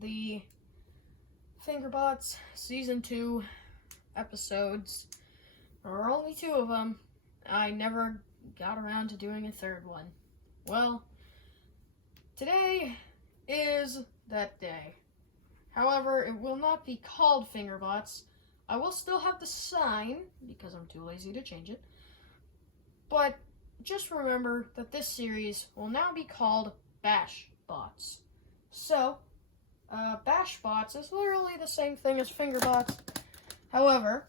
the BrawlBots Season 2 episodes. There are only 2 of them. I never got around to doing a 3rd one. Well, today is that day. However, it will not be called BrawlBots. I will still have the sign, because I'm too lazy to change it. But just remember that this series will now be called BashBots. So, BashBots is literally the same thing as BrawlBots. However,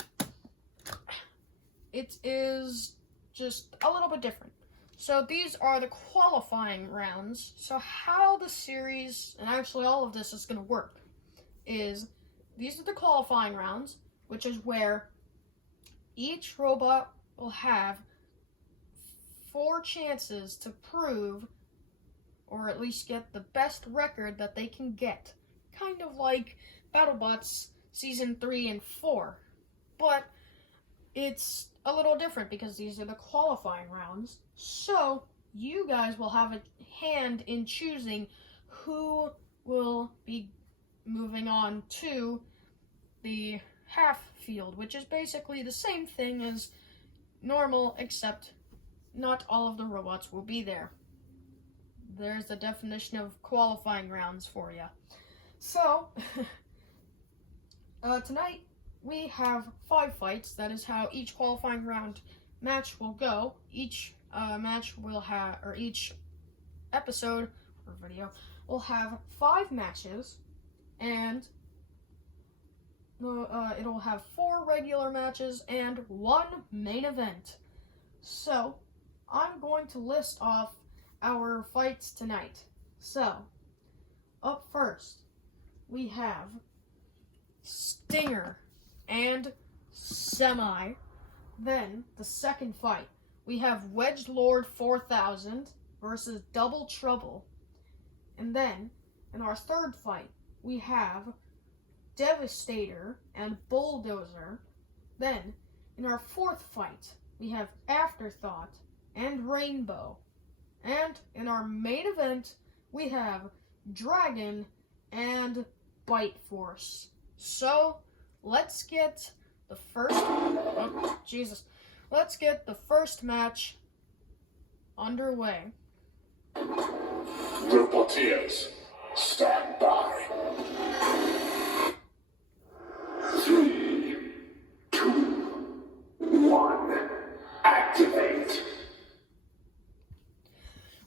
it is just a little bit different. So these are the qualifying rounds. So how the series, and actually all of this is going to work, is these are the qualifying rounds, which is where each robot will have 4 chances to prove, or at least get the best record that they can get. Kind of like BrawlBots Season 3 and 4. But it's a little different because these are the qualifying rounds. So you guys will have a hand in choosing who will be moving on to the half field, which is basically the same thing as normal, except not all of the robots will be there. There's the definition of qualifying rounds for you. So, tonight we have 5 fights. That is how each qualifying round match will go. Each match will have, or each episode or video will have 5 matches, and it'll have 4 regular matches and 1 main event. So, I'm going to list off our fights tonight. So, up first, we have Stinger and Semi. Then, the second fight, we have Wedgelord 4000 versus Double Trouble. And then, in our third fight, we have Devastator and Bulldozer. Then, in our fourth fight, we have Afterthought and Rainbow. And in our main event, we have Dragon and Bite Force. So, let's get the first... Oh, Jesus. Let's get the first match underway. Roboteers, stand by. 3, 2, 1, activate.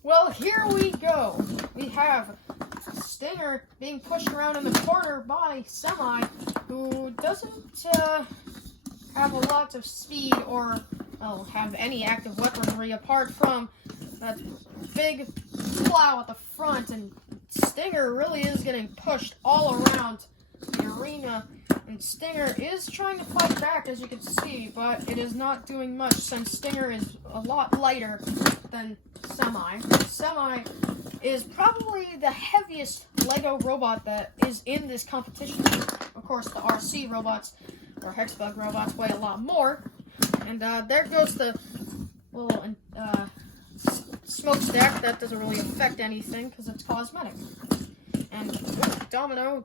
Well, here we go. We have Stinger being pushed around in the corner by Semi, who doesn't have a lot of speed or have any active weaponry apart from that big plow at the front, and Stinger really is getting pushed all around the arena, and Stinger is trying to fight back, as you can see, but it is not doing much since Stinger is a lot lighter than Semi. Semi is probably the heaviest Lego robot that is in this competition. Of course, the RC robots, or Hexbug robots, weigh a lot more. And there goes the little smokestack. That doesn't really affect anything because it's cosmetic. And Domino,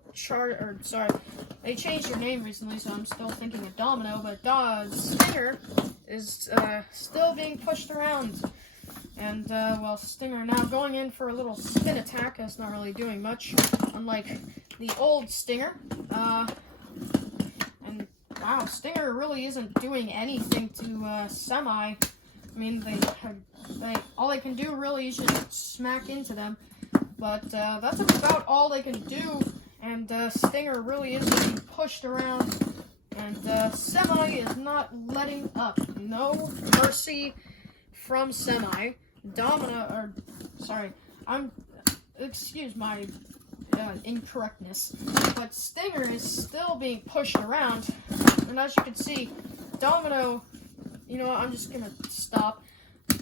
they changed their name recently, so I'm still thinking of Domino, but Stinger is still being pushed around. And, well, Stinger now going in for a little spin attack. That's not really doing much, unlike the old Stinger. And, wow, Stinger really isn't doing anything to, Semi. I mean, all they can do really is just smack into them. But, that's about all they can do. And, Stinger really is being pushed around. And, Semi is not letting up. No mercy from Semi. Excuse my incorrectness, but Stinger is still being pushed around, and as you can see, Domino, I'm just gonna stop.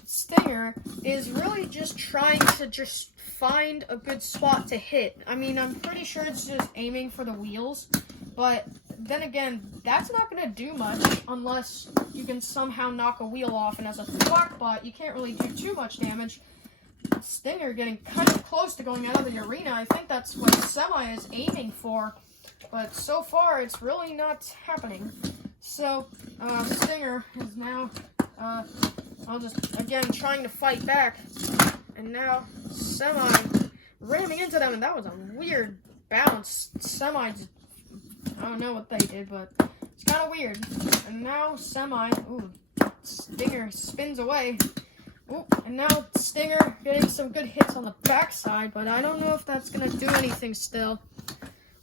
Stinger is really just trying to just find a good spot to hit. I mean, I'm pretty sure it's just aiming for the wheels, but then again, that's not going to do much unless you can somehow knock a wheel off, and as a BrawlBot, you can't really do too much damage. Stinger getting kind of close to going out of the arena. I think that's what Semi is aiming for, but so far it's really not happening. So, Stinger is now, again, trying to fight back, and now Semi ramming into them, and that was a weird bounce. Semi just, I don't know what they did, but it's kind of weird. And now Semi, Stinger spins away. Ooh, and now Stinger getting some good hits on the backside, but I don't know if that's going to do anything still.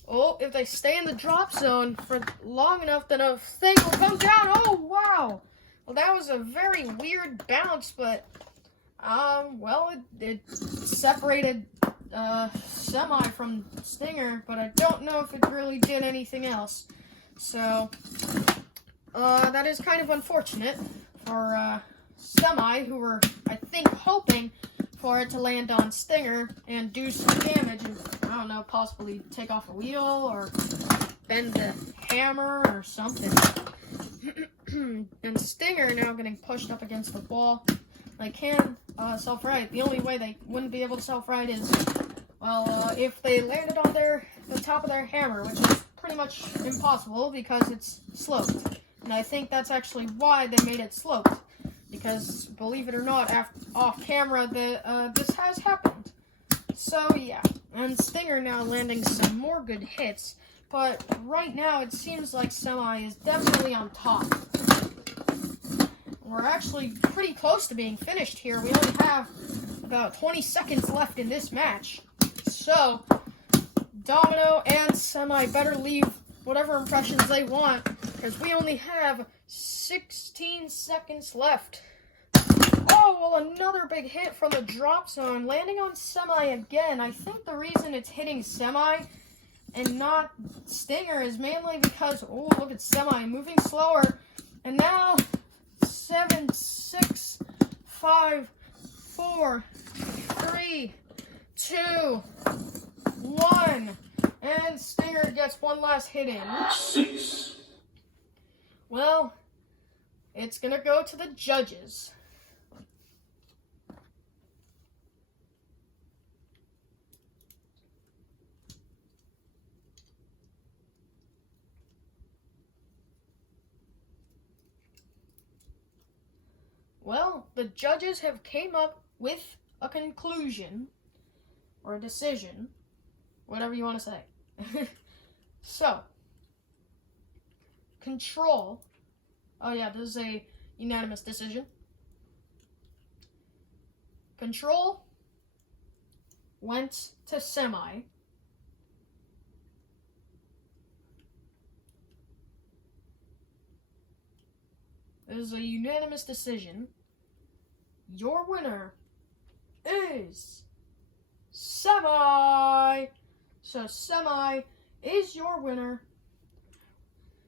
Oh, if they stay in the drop zone for long enough, then a thing will come down. Oh, wow. Well, that was a very weird bounce, but, well, it separated Semi from Stinger, but I don't know if it really did anything else. So, that is kind of unfortunate for Semi, who were, I think, hoping for it to land on Stinger and do some damage and, I don't know, possibly take off a wheel or bend the hammer or something. And Stinger now getting pushed up against the wall. They can self-right. The only way they wouldn't be able to self-right is, well, if they landed on the top of their hammer, which is pretty much impossible because it's sloped. And I think that's actually why they made it sloped. Because, believe it or not, off camera, this has happened. So, yeah. And Stinger now landing some more good hits. But right now, it seems like Semi is definitely on top. We're actually pretty close to being finished here. We only have about 20 seconds left in this match. So, Domino and Semi better leave whatever impressions they want, because we only have 16 seconds left. Oh, well, another big hit from the drop zone, landing on Semi again. I think the reason it's hitting Semi and not Stinger is mainly because, oh, look at Semi moving slower. And now, 7, 6, 5, 4, 3, 2, 1. And Stinger gets one last hit in. 6. Well, it's going to go to the judges. Well, the judges have came up with a conclusion, or a decision, whatever you want to say. So, Control, oh yeah, this is a unanimous decision. Control went to Semi. It is a unanimous decision. Your winner is Semi. So Semi is your winner.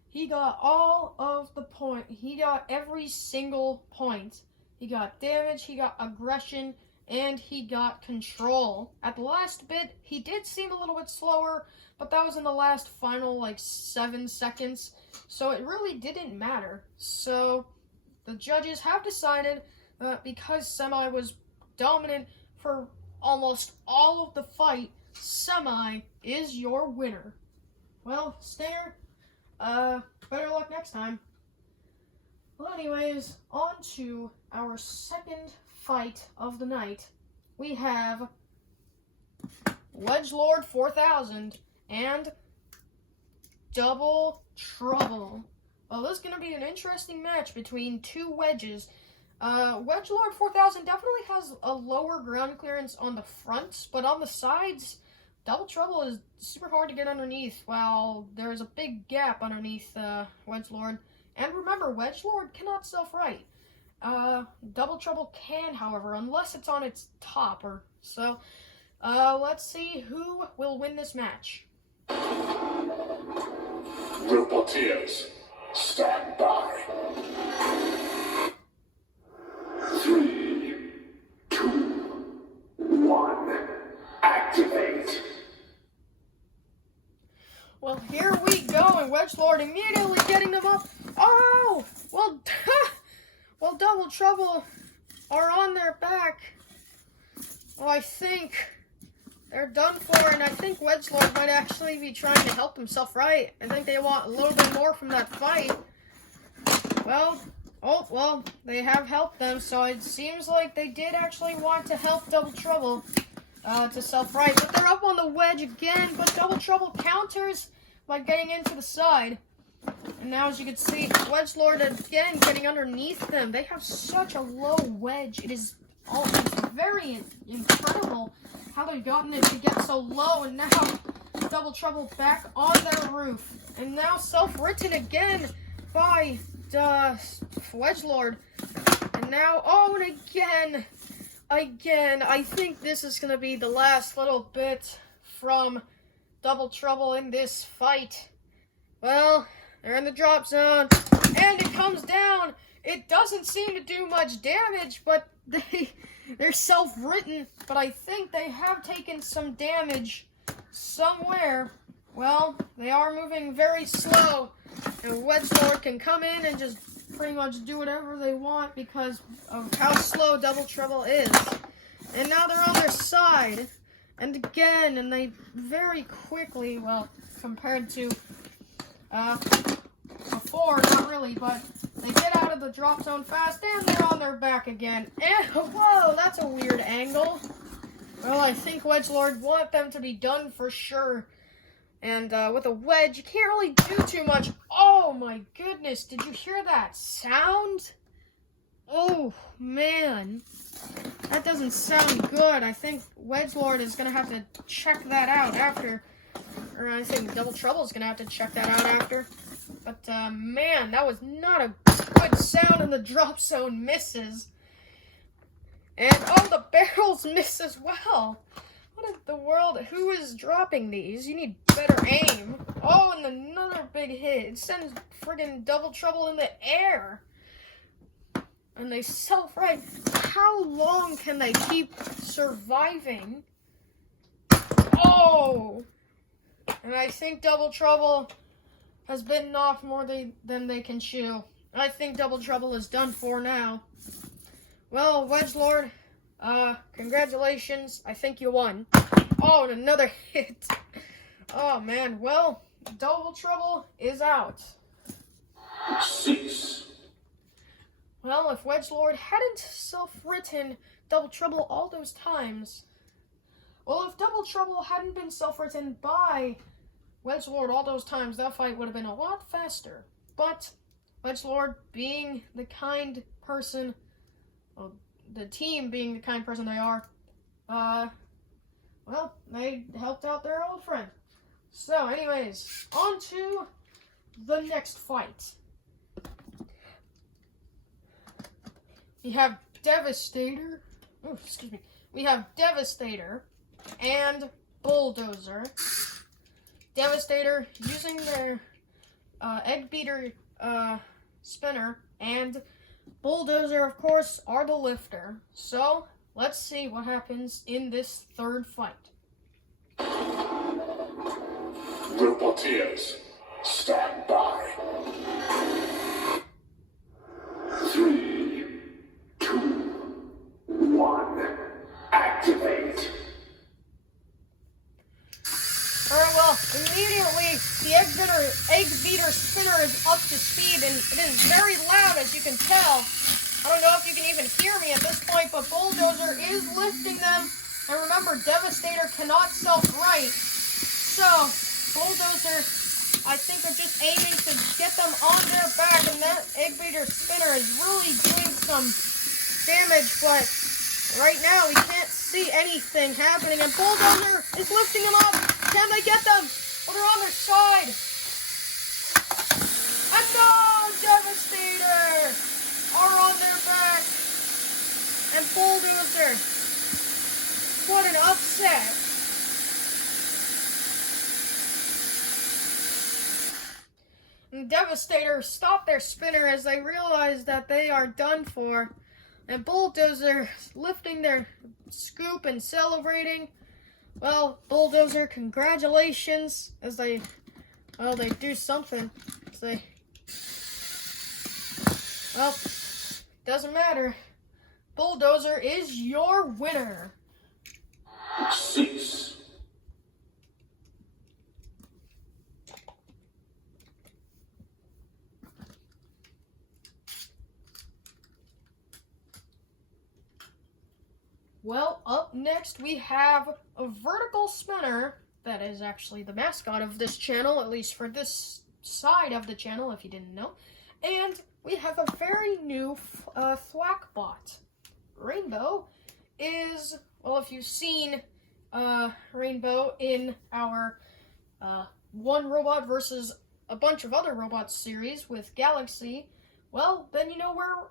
He got all of the point. He got every single point. He got damage, he got aggression, and he got control. At the last bit, he did seem a little bit slower, but that was in the last final, 7 seconds. So it really didn't matter. So the judges have decided that because Semi was dominant for almost all of the fight, Semi is your winner. Well, Stinger, better luck next time. Well, anyways, on to our second fight of the night. We have Wedgelord 4000 and Double Trouble. Well, this is going to be an interesting match between two wedges. Wedgelord 4000 definitely has a lower ground clearance on the fronts, but on the sides, Double Trouble is super hard to get underneath, while there's a big gap underneath Wedgelord. And remember, Wedgelord cannot self-right. Double Trouble can, however, unless it's on its top or so. Let's see who will win this match. Roboteers, stand by. 3, 2, 1, activate. Well, here we go, and Wedgelord immediately getting them up. Oh! Well, well, Double Trouble are on their back. Well, I think they're done for, and I think Wedgelord might actually be trying to help himself right. I think they want a little bit more from that fight. Well, they have helped them, so it seems like they did actually want to help Double Trouble to self-right. But they're up on the wedge again, but Double Trouble counters by getting into the side. And now, as you can see, Wedgelord again getting underneath them. They have such a low wedge. It's very incredible how they've gotten it to get so low. And now, Double Trouble back on their roof. And now self-written again by Wedgelord. And now, oh, and again, I think this is going to be the last little bit from Double Trouble in this fight. Well, they're in the drop zone, and it comes down. It doesn't seem to do much damage, but they're self-written. But I think they have taken some damage somewhere. Well, they are moving very slow, and Wedgelord can come in and just pretty much do whatever they want because of how slow Double Trouble is. And now they're on their side, and again, and they very quickly, well, compared to before, not really, but they get out of the drop zone fast, and they're on their back again. And, whoa, that's a weird angle. Well, I think Wedgelord want them to be done for sure. And with a wedge, you can't really do too much. Oh, my goodness, did you hear that sound? Oh, man. That doesn't sound good. I think Wedgelord is going to have to check that out after. Or I think Double Trouble is going to have to check that out after. But, man, that was not a good sound, and the drop zone misses. And, oh, the barrels miss as well. What in the world? Who is dropping these? You need better aim. Oh, and another big hit. It sends friggin' Double Trouble in the air. And they self-right. How long can they keep surviving? Oh! And I think Double Trouble has bitten off more than they can chew. I think Double Trouble is done for now. Well, Wedgelord, congratulations. I think you won. Oh, and another hit. Oh, man. Well, Double Trouble is out. Cease. Well, if Wedgelord hadn't self-written Double Trouble all those times... Well, if Double Trouble hadn't been self-written by Wedgelord all those times, that fight would have been a lot faster. But Wedgelord, being the kind person, well, the team being the kind person they are, well, they helped out their old friend. So, anyways, on to the next fight. We have Devastator. Oh, excuse me. We have Devastator and Bulldozer. Devastator using their egg beater spinner, and Bulldozer, of course, are the lifter. So, let's see what happens in this third fight. Roboteers, stand by. 3, 2, 1, activate. Alright, well, immediately the egg beater spinner is up to speed, and it is very loud, as you can tell. I don't know if you can even hear me at this point, but Bulldozer is lifting them. And remember, Devastator cannot self-right. So, Bulldozer, I think, are just aiming to get them on their back, and that egg beater spinner is really doing some damage, but right now we can't see anything happening, and Bulldozer is lifting them up. Can they get them? Well, they're on their side. And no, Devastator are on their back. And Bulldozer, what an upset. And Devastator stopped their spinner as they realized that they are done for. And Bulldozer lifting their scoop and celebrating. Well, Bulldozer, congratulations, as they do something. Well, doesn't matter. Bulldozer is your winner. Cease. Well, up next we have a vertical spinner that is actually the mascot of this channel, at least for this side of the channel, if you didn't know. And we have a very new thwack bot. Rainbow is, well, if you've seen Rainbow in our one robot versus a bunch of other robots series with Galaxy, well, then you know where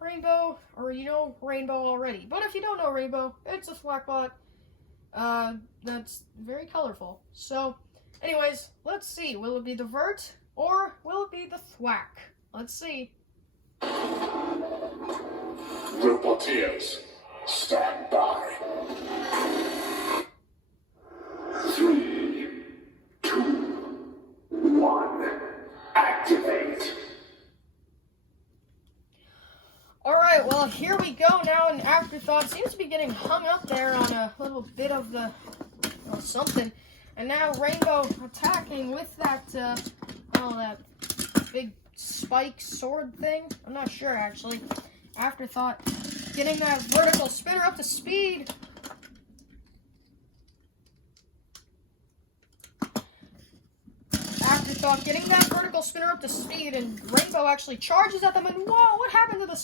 Rainbow, or you know Rainbow already. But if you don't know Rainbow, it's a thwack bot that's very colorful. So, anyways, let's see. Will it be the vert or will it be the thwack? Let's see. Roboteers, stand by. 3, 2, 1, activate. Alright, well, here we go now, and Afterthought seems to be getting hung up there on a little bit of the, well, something. And now Rainbow attacking with that, that big spike sword thing. I'm not sure, actually. Afterthought getting that vertical spinner up to speed. Afterthought getting that vertical spinner up to speed, and Rainbow actually charges at them, and whoa, what happened to the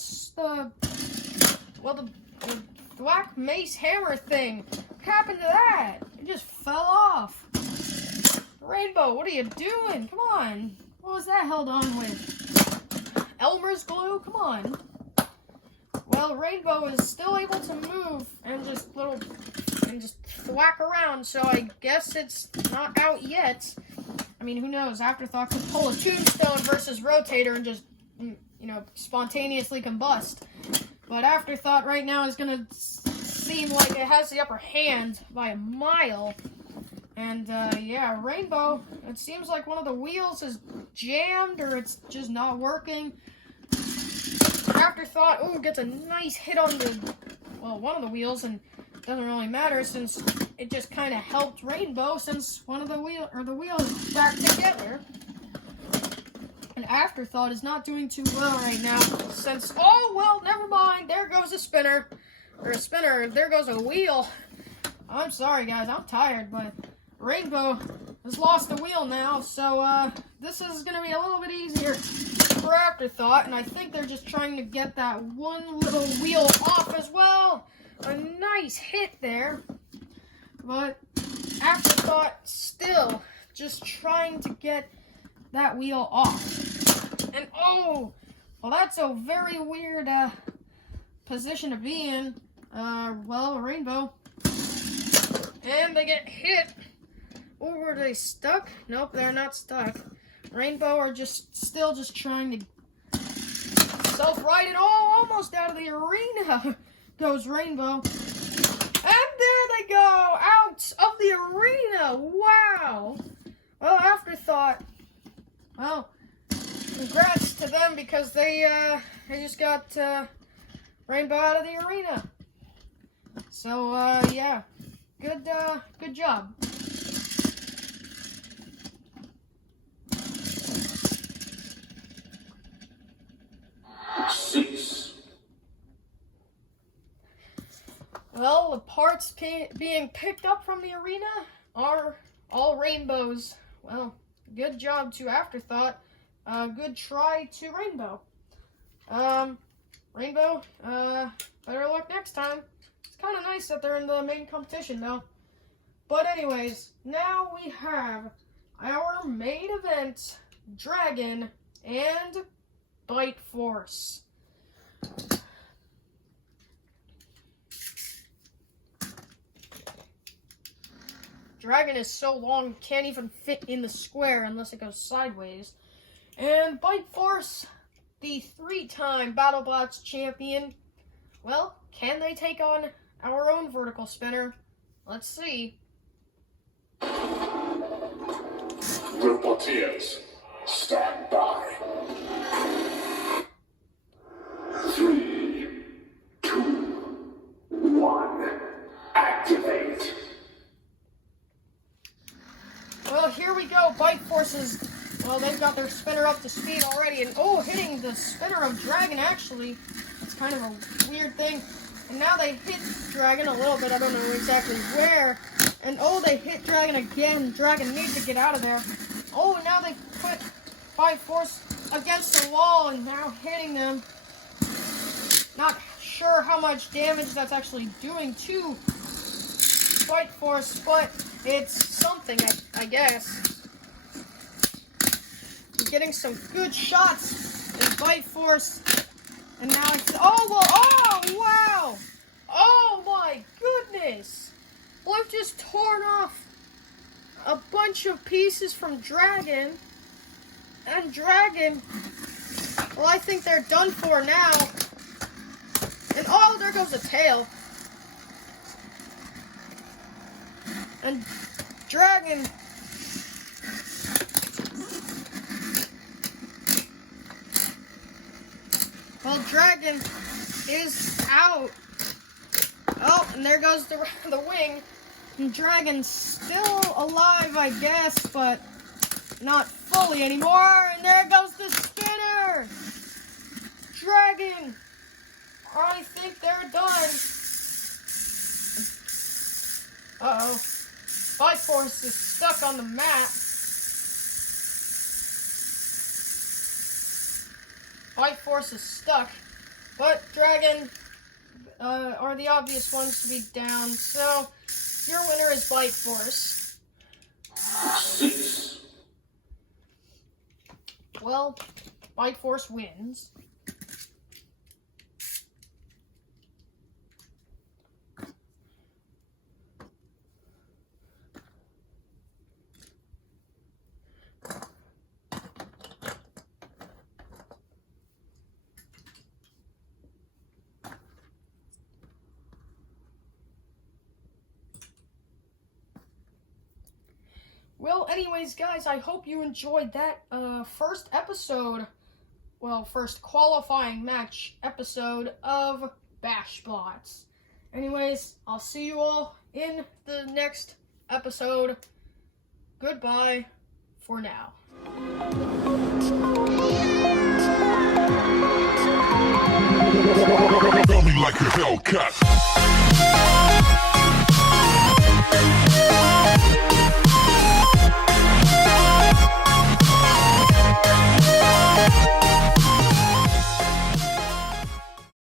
thwack mace hammer thing? What happened to that? It just fell off. Rainbow, what are you doing? Come on. What was that held on with? Elmer's glue? Come on. Well, Rainbow is still able to move and just thwack around, so I guess it's not out yet. I mean, who knows? Afterthought could pull a tombstone versus rotator and just, you know, spontaneously combust. But Afterthought right now is going to seem like it has the upper hand by a mile. And, yeah, Rainbow, it seems like one of the wheels is jammed or it's just not working. Afterthought, ooh, gets a nice hit on one of the wheels, and it doesn't really matter since it just kind of helped Rainbow since one of the wheel is back together. And Afterthought is not doing too well right now since, oh, well, never mind. There goes a spinner. Or a spinner. There goes a wheel. I'm sorry, guys. I'm tired, but Rainbow has lost the wheel now. So, this is going to be a little bit easier for Afterthought. And I think they're just trying to get that one little wheel off as well. A nice hit there. But Afterthought still just trying to get that wheel off. And oh, well, that's a very weird position to be in. Well, Rainbow. And they get hit. Oh, were they stuck? Nope, they're not stuck. Rainbow are still trying to self-right, and oh, almost out of the arena goes Rainbow. And there they go, out of the arena. Wow. Well, Afterthought. Well, congrats to them because they just got Rainbow out of the arena. So yeah, good job. Cease. Well, the parts being picked up from the arena are all Rainbows. Well, good job to Afterthought. Good try to Rainbow. Rainbow, better luck next time. It's kind of nice that they're in the main competition, though. But anyways, now we have our main event, Dragon and Bite Force. Dragon is so long, can't even fit in the square unless it goes sideways. And Bite Force, the 3-time BrawlBots champion. Well, can they take on our own vertical spinner? Let's see. Roboteers, stand by. 3, 2, 1, activate. Bite Forces, well, they've got their spinner up to speed already, and oh, hitting the spinner of Dragon, actually. It's kind of a weird thing. And now they hit Dragon a little bit, I don't know exactly where. And oh, they hit Dragon again. Dragon needs to get out of there. Oh, now they put Bite Force against the wall and now hitting them. Not sure how much damage that's actually doing to Bite Force, but it's something, I guess. You're getting some good shots in Bite Force. And now it's, oh, wow! Oh my goodness! Well, I've just torn off a bunch of pieces from Dragon. And Dragon, well, I think they're done for now. And oh, there goes the tail. And Dragon, well, Dragon is out. Oh, and there goes the wing. And Dragon's still alive, I guess, but not fully anymore. And there goes the spinner. Dragon, I think they're done. Uh-oh. Bite Force is stuck on the mat. Bite Force is stuck. But Dragon are the obvious ones to be down. So, your winner is Bite Force. Well, Bite Force wins. Well, anyways, guys, I hope you enjoyed that first episode, well, first qualifying match episode of BrawlBots. Anyways, I'll see you all in the next episode. Goodbye for now. Tell me like a Hellcat.